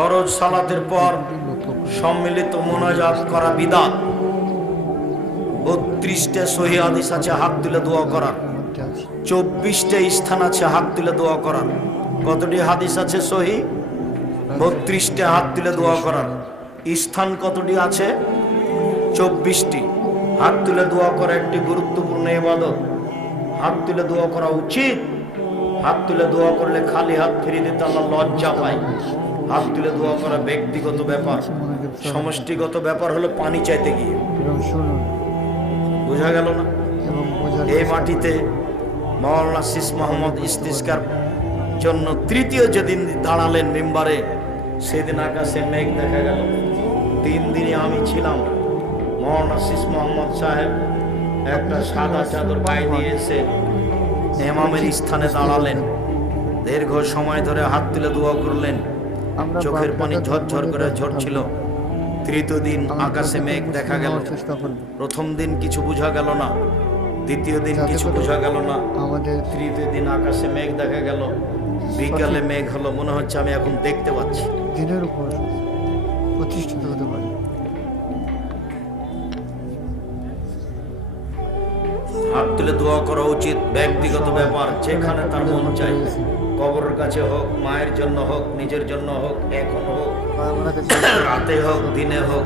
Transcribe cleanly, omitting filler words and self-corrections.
ফরজ সালাতের পর সম্মিলিত মোনাজাত করা বিদআত। 32টা সহিহ হাদিস আছে হাত তুলে দোয়া করার, 24টা স্থান আছে হাত তুলে দোয়া করার। কতটি হাদিস আছে সহিহ? 32টা হাত তুলে দোয়া করার। স্থান কতটি আছে? 24টি। হাত তুলে দোয়া করা একটি গুরুত্বপূর্ণ ইবাদত। হাত তুলে দোয়া করা উচিত। হাত তুলে দোয়া করলে খালি হাত ফিরিয়ে দিতে আল্লাহ লজ্জা পায়। হাত তুলে দোয়া করা ব্যক্তিগত ব্যাপার, সমষ্টিগত ব্যাপার হলো পানি চাইতে গিয়ে। বোঝা গেল না? এই মাটিতে মাওলানা সিস মোহাম্মদ ইস্তিসকার জন্য তৃতীয় যেদিন দাঁড়ালেন মিম্বারে, সেদিন আকাশে মেঘ দেখা গেল। 3 দিনে আমি ছিলাম। মাওলানা সিস মোহাম্মদ সাহেব একটা সাদা চাদর গায়ে দিয়ে এসে ইমামের স্থানে দাঁড়ালেন। দীর্ঘ সময় ধরে হাত তুলে দোয়া করলেন। চোখের পানি ঝরঝর করে ঝরছিল। তৃতীয় দিন আকাশে মেঘ দেখা গেল। প্রথম দিন কিছু বোঝা গেল না, দ্বিতীয় দিন কিছু বোঝা গেল না, তৃতীয় দিন আকাশে মেঘ দেখা গেল। বিকালে মেঘ হলো, মনে হচ্ছে আমি এখন দেখতে পাচ্ছি। দিনের উপর প্রতিষ্ঠিত হতে পারে। হাত তুলে দোয়া করা উচিত, ব্যক্তিগত ব্যাপার, যেখানে তার মন চায়। কবরের কাছে হোক, মায়ের জন্য হোক, নিজের জন্য হোক, এখন হোক, রাতে হোক, দিনে হোক,